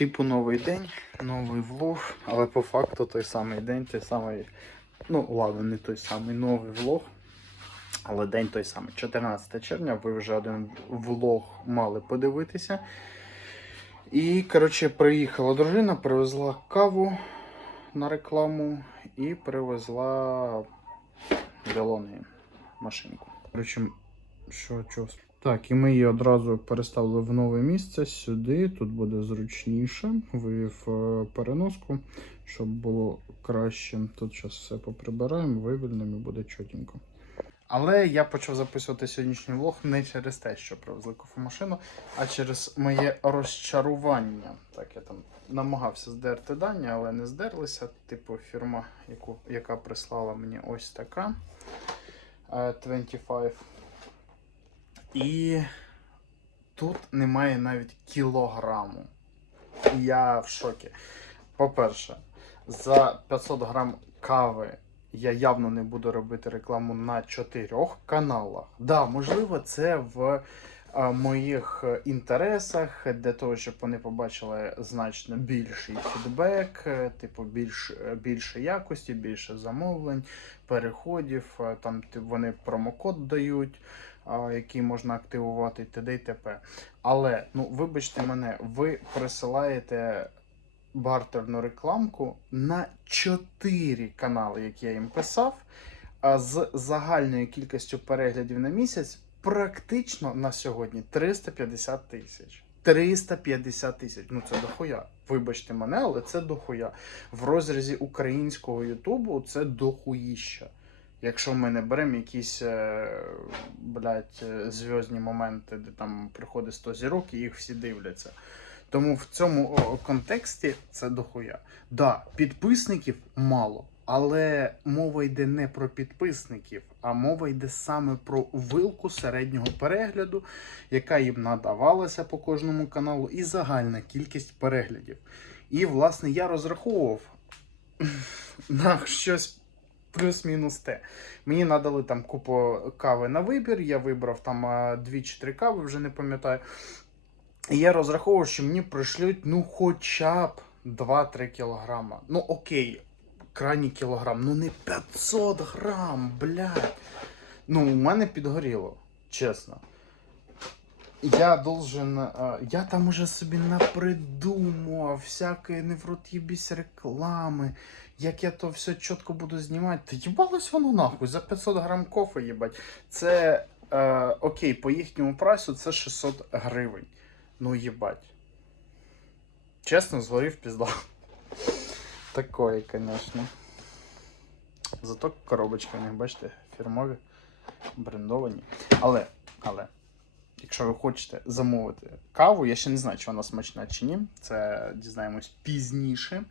Типу новий день, новий влог, але по факту той самий день, той самий. Ну, ладно, не той самий новий влог. Але день той самий. 14 червня, ви вже один влог мали подивитися. І, коротше, приїхала дружина, привезла каву на рекламу і привезла білони машинку. Коротше, що, що? Так, і ми її одразу переставили в нове місце сюди. Тут буде зручніше. Вивів е, переноску, щоб було краще. Тут зараз все поприбираємо, вивільнимо і буде чотенько. Але я почав записувати сьогоднішній влог не через те, що привезли кофемашину, а через моє розчарування. Так, я там намагався здерти дані, але не здерлися. Типу фірма, яку, яка прислала мені ось така е, 25. І тут немає навіть кілограму. Я в шокі. По-перше, за 500 грам кави я явно не буду робити рекламу на чотирьох каналах. Да, можливо, це в е, моїх інтересах для того, щоб вони побачили значно більший фідбек, е, типу більш, е, більше якості, більше замовлень, переходів. Там вони промокод дають, який можна активувати, т.д. і т.п. Але ну вибачте мене, ви присилаєте бартерну рекламку на 4 канали, які я їм писав, з загальною кількістю переглядів на місяць практично на сьогодні 350 тисяч. 350 тисяч. Ну це дохуя. Вибачте мене, але це дохуя. В розрізі українського Ютубу це дохуїща. Якщо ми не беремо якісь е, блядь, е, зв'язні моменти, де там приходить 100 зірок і їх всі дивляться. Тому в цьому контексті це дохуя. Да, підписників мало, але мова йде не про підписників, а мова йде саме про вилку середнього перегляду, яка їм надавалася по кожному каналу, і загальна кількість переглядів. І, власне, я розраховував на щось плюс-мінус те. Мені надали там купу кави на вибір. Я вибрав там 2 чи 3 кави, вже не пам'ятаю. І я розраховував, що мені пришлють ну хоча б 2-3 кілограма. Ну окей, крайній кілограм, ну не 500 грам, блядь. Ну, у мене підгоріло, чесно. Я должен. Я там уже собі напридумував всякої не в рот їбісь реклами. Як я то все чітко буду знімати. Та їбалось воно нахуй за 500 грам кофе, їбать. Це е, окей, по їхньому прайсу це 600 гривень. Ну їбать. Чесно, згорів пізда. Такої, звісно. Зато коробочки в них, бачите, фірмові, брендовані. Але, але, якщо ви хочете замовити каву, я ще не знаю, чи вона смачна чи ні. Це дізнаємось пізніше.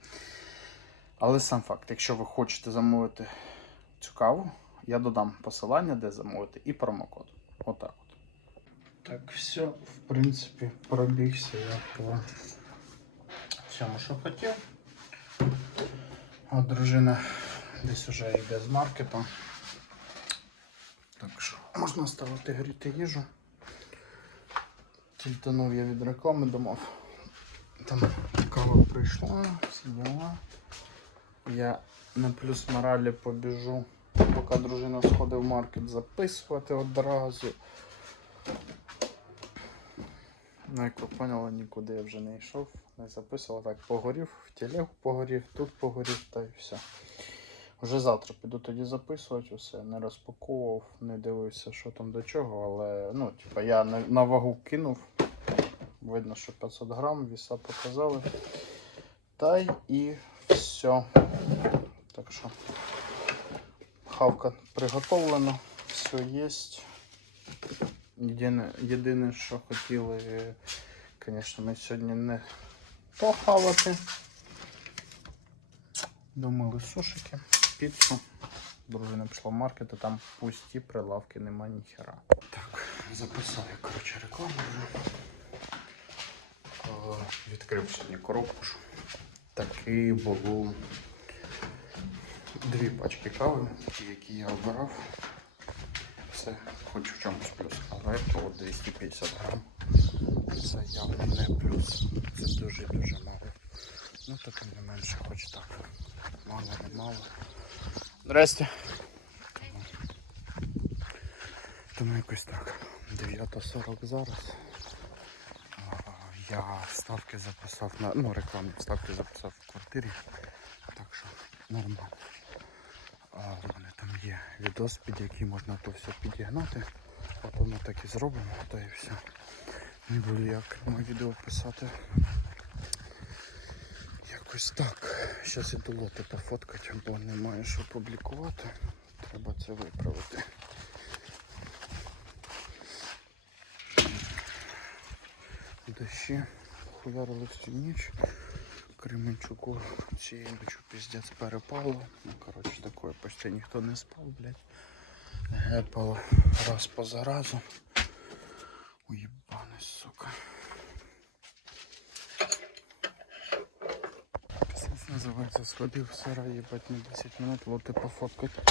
Але сам факт, якщо ви хочете замовити цю каву, я додам посилання, де замовити, і промокод. Отак от. Так, все, в принципі, пробігся я по всьому, що хотів. А дружина десь уже йде з маркету. Так що можна ставити гріти їжу. Тільтанув я від думав. Там кава прийшла, всі. Я на плюс моралі побіжу, поки дружина сходить в маркет записувати одразу. Ну, як ви поняли, нікуди я вже не йшов, не записував. Так, погорів, в телегу погорів, тут погорів та й все. Вже завтра піду тоді записувати усе. Не розпаковував, не дивився, що там до чого, але ну, типа, я на, вагу кинув. Видно, що 500 грам, віса показали. Та й і все. Так що хавка приготовлена, все є. Єдине, єдине, що хотіли, звісно, ми сьогодні не похавати. Думали сушики, піцу. Дружина пішла в маркет, а там пусті прилавки, нема ніхера. Так, записав я, коротше, рекламу вже. Е, Відкрив сьогодні коробку. ж. Таки було дві пачки кави, які я обирав. Це хоч в чомусь плюс, але по 250 грам. Це явно не плюс. Це дуже-дуже мало. Ну, то не менше, хоч так. Мало, не мало. Здрасте. Тому якось так. 9.40 зараз. Я ставки записав на. Ну, рекламні ставки записав в квартирі. Так що нормально. А в мене там є відос, під який можна то все підігнати. От ми так і зробимо, то і все. Не буду я окремо відео писати. Якось так. Зараз іду лоти пофоткати, бо немає що публікувати. Треба це виправити. Дощі хуярили всю ніч. Кременчуку цією ночі піздець перепало. Ну, коротше, такое почти ніхто не спав, блядь. Гепало раз поза разом. Уєбане, сука. Називається сходив сира, їбать на 10 минут, лоти пофоткати.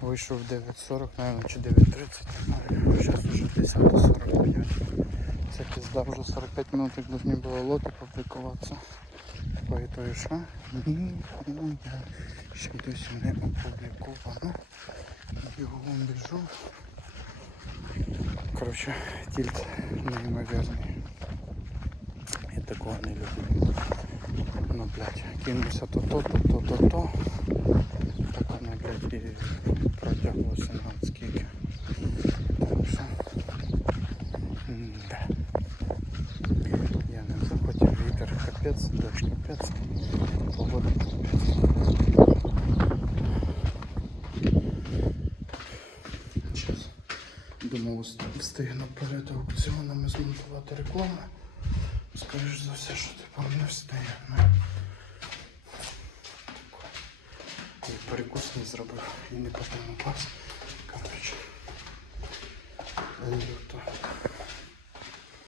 Вийшов 9.40, наверное, чи 9.30. Зараз уже 10.45. Це пізда вже 45 минут, як должны було лоти публікуватися. По ітогу що? Ні, ну ще досі не опубліковано. Бігом біжу. Коротше, тільт неймовірний. Я такого не люблю. Ну, блядь, кинувся то то, то то, то то. Так воно, блядь, і протяглося на скільки. Так що. м-да. Я не захотів вітер капець, дощ капець, погода капець. Зараз думав вст- встигну перед аукціонами змонтувати рекламу. Скоріш за все, що типу не встигну. І перекус не зробив і не потім упав. Коротше.